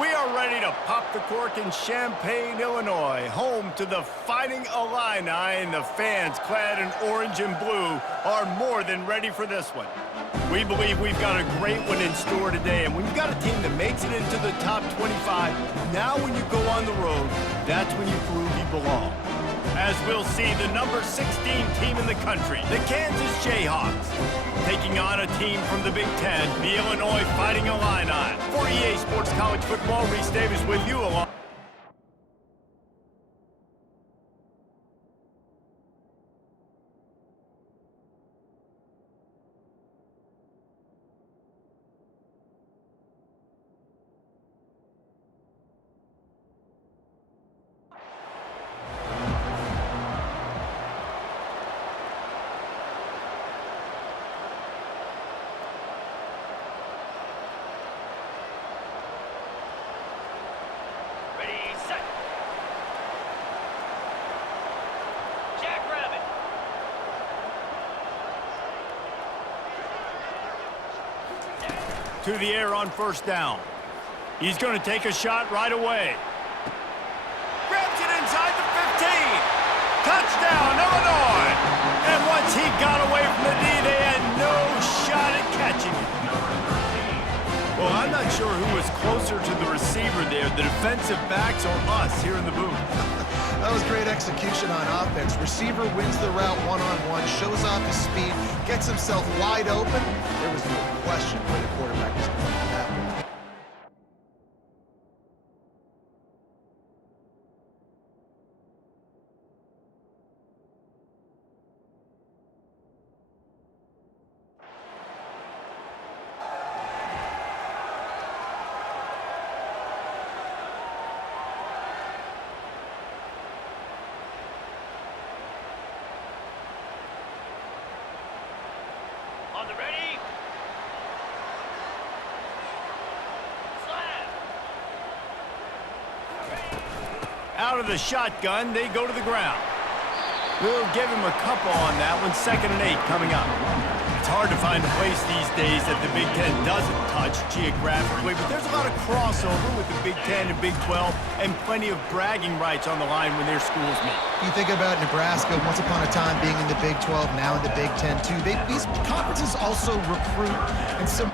We are ready to pop the cork in Champaign, Illinois, home to the Fighting Illini, and the fans clad in orange and blue are more than ready for this one. We believe we've got a great one in store today, and when you've got a team that makes it into the top 25, now when you go on the road, that's when you prove you belong. As we'll see, the number 16 team in the country, the Kansas Jayhawks, taking on a team from the Big Ten, the Illinois Fighting Illini. For EA Sports College Football, Reese Davis with you along. To the air on first down. He's going to take a shot right away. Grabs it inside the 15. Touchdown, Illinois. And once he got away from the D, they had no shot at catching it. Well, I'm not sure who was closer to the receiver there, the defensive backs or us here in the booth. That was great execution on offense. Receiver wins the route one-on-one, shows off his speed, gets himself wide open. There was no question where the quarterback was going with that one. On the ready. Slam. Out of the shotgun, they go to the ground. We'll give him a couple on that one. 2nd and 8 coming up. It's hard to find a place these days that the Big Ten doesn't touch geographically, but there's a lot of crossover with the Big Ten and Big 12 and plenty of bragging rights on the line when their schools meet. You think about Nebraska, once upon a time being in the Big 12, now in the Big 10 too. These conferences also recruit and some...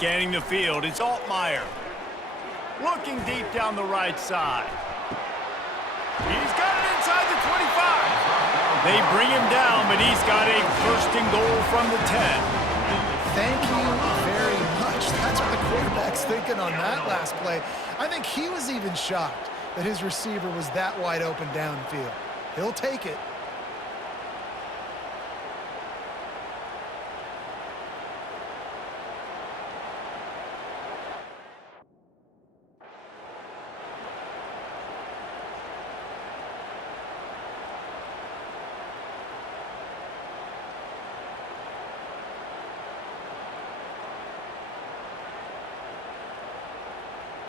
Scanning the field, it's Altmaier. Looking deep down the right side. He's got it inside the 25. They bring him down, but he's got a 1st and goal from the 10. Thank you very much. That's what the quarterback's thinking on that last play. I think he was even shocked that his receiver was that wide open downfield. He'll take it.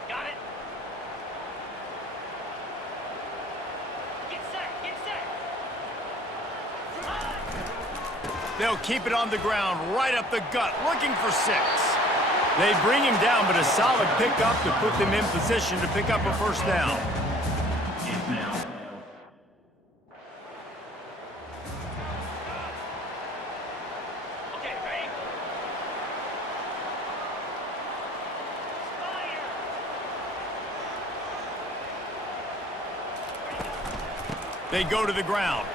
Got it. Get set. Get set. They'll keep it on the ground, right up the gut, looking for 6. They bring him down, but a solid pickup to put them in position to pick up a 1st down. Okay, ready? They go to the ground.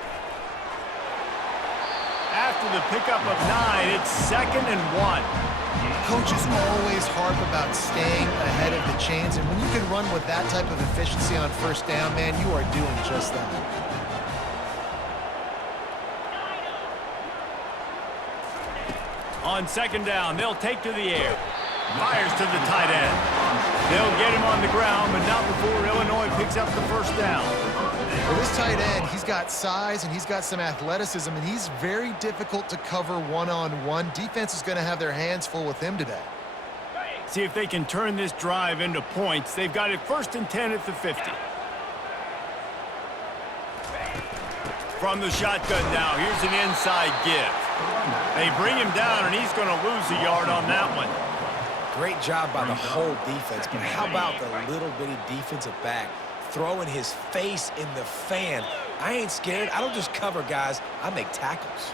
After the pickup of 9, it's 2nd and 1. Coaches always harp about staying ahead of the chains, and when you can run with that type of efficiency on 1st down, man, you are doing just that. On 2nd down, they'll take to the air. Fires to the tight end. They'll get him on the ground, but not before Illinois picks up the 1st down. Well, this tight end, he's got size and he's got some athleticism, and he's very difficult to cover one-on-one. Defense is going to have their hands full with him today. See if they can turn this drive into points. They've got it 1st and 10 at the 50. From the shotgun now, here's an inside give. They bring him down, and he's going to lose a yard on that one. Great job by the whole defense, but how about the little bitty defensive back throwing his face in the fan? I ain't scared. I don't just cover guys. I make tackles.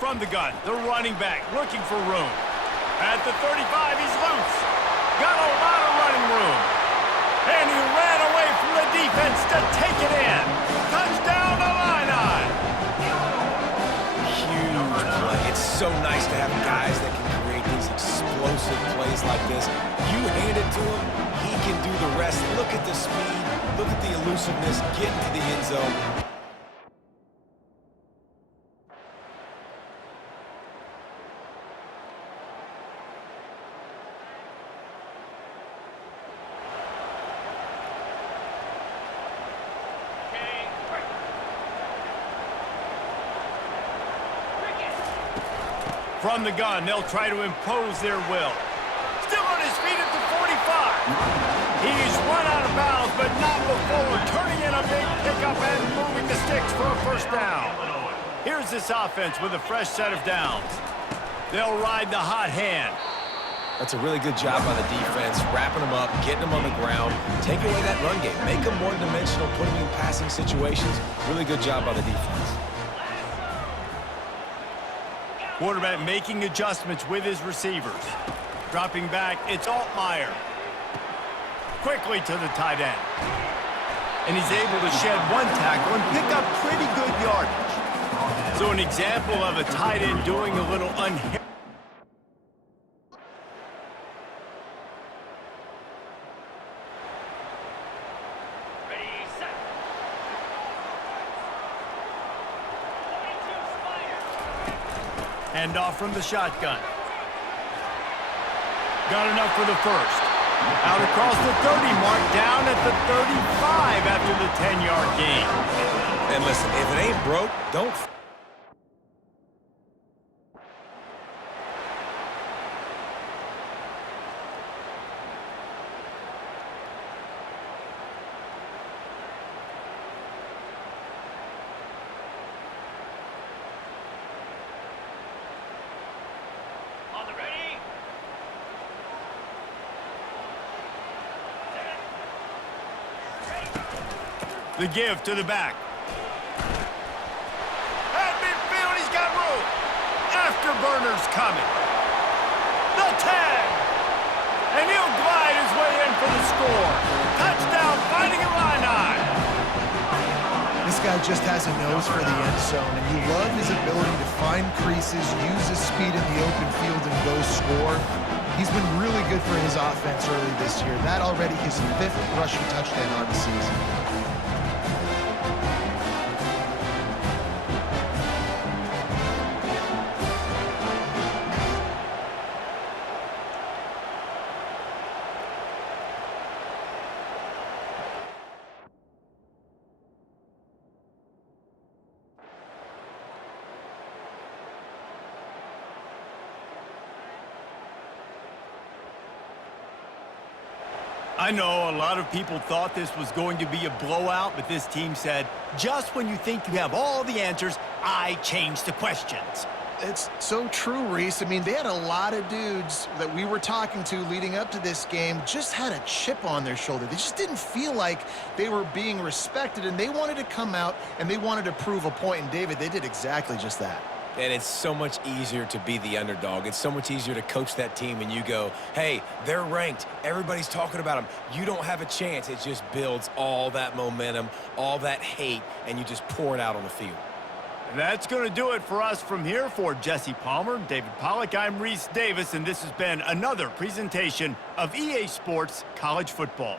From the gun, the running back looking for room. At the 35, he's loose. Got a lot of running room. And he ran away from the defense to take it in. Touchdown, Illini! Huge play. It's so nice to have guys that can create these explosive plays like this. You hand it to him, he can do the rest. Look at the speed. Look at the elusiveness. Get into the end zone. From the gun, they'll try to impose their will. Still on his feet at the 45. He's run out of bounds, but not before turning in a big pickup and moving the sticks for a 1st down. Here's this offense with a fresh set of downs. They'll ride the hot hand. That's a really good job by the defense, wrapping them up, getting them on the ground, take away that run game, make them one-dimensional, put them in passing situations. Really good job by the defense. Quarterback making adjustments with his receivers. Dropping back, it's Altmaier. Quickly to the tight end. And he's able to shed one tackle and pick up pretty good yardage. So an example of a tight end doing a little unhinged. Hand off from the shotgun. Got enough for the 1st. Out across the 30 mark, down at the 35 after the 10-yard gain. And listen, if it ain't broke, don't... The give to the back. At midfield, he's got room. Afterburner's coming. The tag. And he'll glide his way in for the score. Touchdown, Fighting Illini. This guy just has a nose for the end zone, and you love his ability to find creases, use his speed in the open field, and go score. He's been really good for his offense early this year. That already his 5th rushing touchdown on the season. I know a lot of people thought this was going to be a blowout, but this team said, just when you think you have all the answers, I change the questions. It's so true, Reese. I mean, they had a lot of dudes that we were talking to leading up to this game just had a chip on their shoulder. They just didn't feel like they were being respected, and they wanted to come out and they wanted to prove a point. And, David, they did exactly just that. And it's so much easier to be the underdog. It's so much easier to coach that team and you go, hey, they're ranked. Everybody's talking about them. You don't have a chance. It just builds all that momentum, all that hate, and you just pour it out on the field. And that's going to do it for us from here. For Jesse Palmer, David Pollack, I'm Reese Davis, and this has been another presentation of EA Sports College Football.